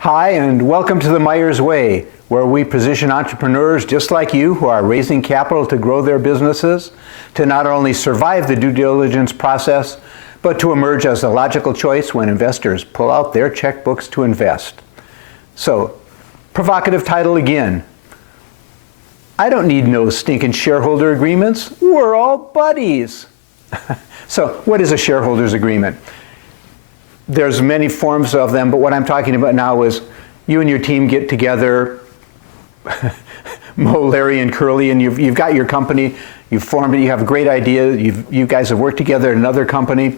Hi, and welcome to the Myers Way, where we position entrepreneurs just like you who are raising capital to grow their businesses, to not only survive the due diligence process, but to emerge as a logical choice when investors pull out their checkbooks to invest. So, provocative title again. I don't need no stinking shareholder agreements. We're all buddies. So, what is a shareholders agreement? There's many forms of them, but what I'm talking about now is you and your team get together, Mo, Larry, and Curly, and you've got your company, you've formed it, you have a great idea, you guys have worked together at another company,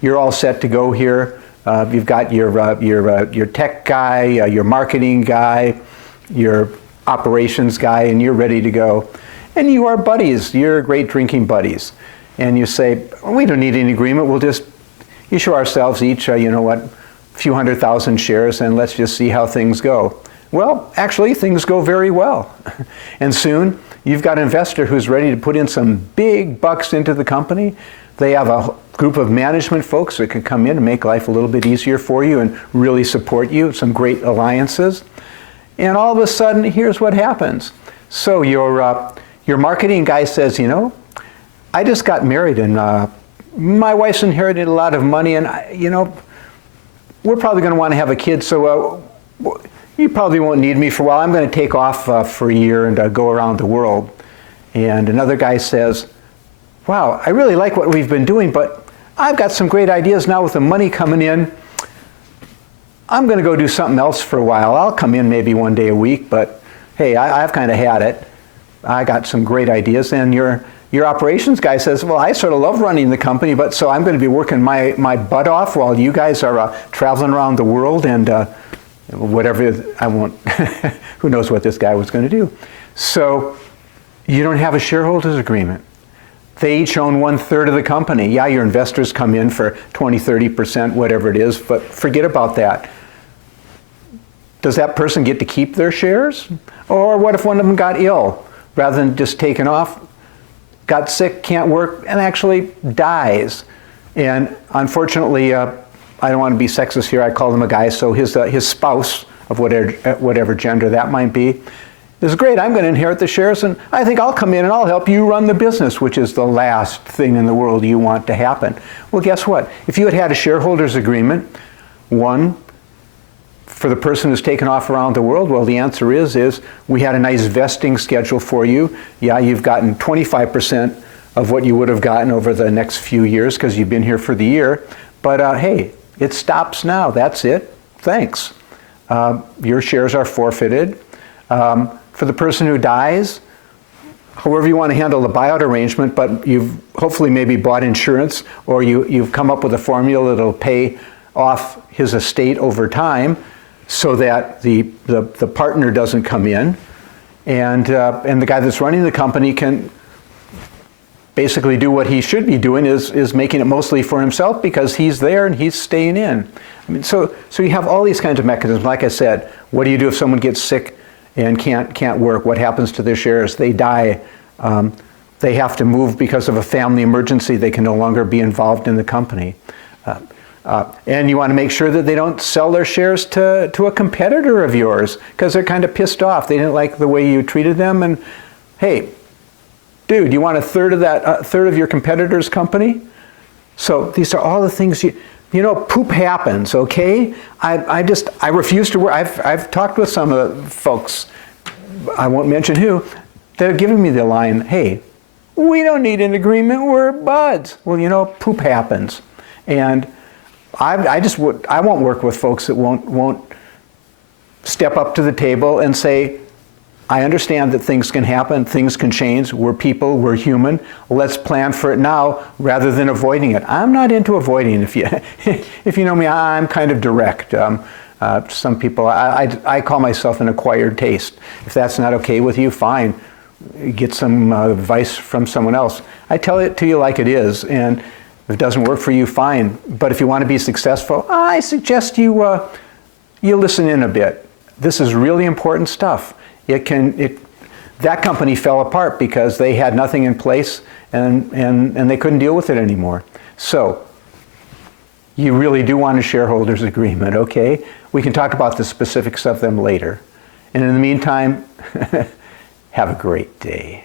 you're all set to go here. You've got your tech guy, your marketing guy, your operations guy, and you're ready to go. And you are buddies, you're great drinking buddies. And you say, we don't need any agreement, we'll just issue ourselves each, a few 100,000 shares, and let's just see how things go. Well, actually, things go very well. And soon, you've got an investor who's ready to put in some big bucks into the company. They have a group of management folks that can come in and make life a little bit easier for you and really support you, some great alliances. And all of a sudden, here's what happens. So your marketing guy says, I just got married and my wife's inherited a lot of money, and we're probably going to want to have a kid, so you probably won't need me for a while. I'm going to take off for a year and go around the world. And another guy says, wow, I really like what we've been doing, but I've got some great ideas now with the money coming in. I'm going to go do something else for a while. I'll come in maybe one day a week, but hey, I've kind of had it. I got some great ideas, and your operations guy says, well, I sort of love running the company, but so I'm going to be working my butt off while you guys are traveling around the world and whatever, I won't, who knows what this guy was going to do. So you don't have a shareholders agreement. They each own 1/3 of the company. Yeah, your investors come in for 20, 30%, whatever it is, but forget about that. Does that person get to keep their shares? Or what if one of them got ill? Rather than just taking off, got sick, can't work, and actually dies. And unfortunately, I don't want to be sexist here, I call him a guy, so his spouse, of whatever gender that might be, is great, I'm going to inherit the shares, and I think I'll come in and I'll help you run the business, which is the last thing in the world you want to happen. Well, guess what? If you had a shareholders agreement, one, for the person who's taken off around the world, well, the answer is we had a nice vesting schedule for you. Yeah, you've gotten 25% of what you would have gotten over the next few years because you've been here for the year. But hey, it stops now. That's it. Thanks. Your shares are forfeited. For the person who dies, however you want to handle the buyout arrangement, but you've hopefully maybe bought insurance, or you've come up with a formula that'll pay off his estate over time, so that the partner doesn't come in, and the guy that's running the company can basically do what he should be doing, is making it mostly for himself because he's there and he's staying in. I mean, so you have all these kinds of mechanisms. Like I said, what do you do if someone gets sick and can't work? What happens to their shares? They die. They have to move because of a family emergency. They can no longer be involved in the company. And you want to make sure that they don't sell their shares to a competitor of yours because they're kind of pissed off. They didn't like the way you treated them. And hey, dude, you want a third of that, third of your competitor's company? So these are all the things poop happens, okay? I refuse to work. I've talked with some of the folks, I won't mention who, that have given me the line, hey, we don't need an agreement, we're buds. Well, poop happens. And I won't work with folks that won't step up to the table and say, I understand that things can happen, things can change, we're people, we're human, let's plan for it now rather than avoiding it. I'm not into avoiding. If you know me, I'm kind of direct. Some people, I call myself an acquired taste. If that's not okay with you, fine. Get some advice from someone else. I tell it to you like it is, and if it doesn't work for you, fine. But if you want to be successful, I suggest you listen in a bit. This is really important stuff. That company fell apart because they had nothing in place and they couldn't deal with it anymore. So you really do want a shareholders agreement, okay? We can talk about the specifics of them later. And in the meantime, have a great day.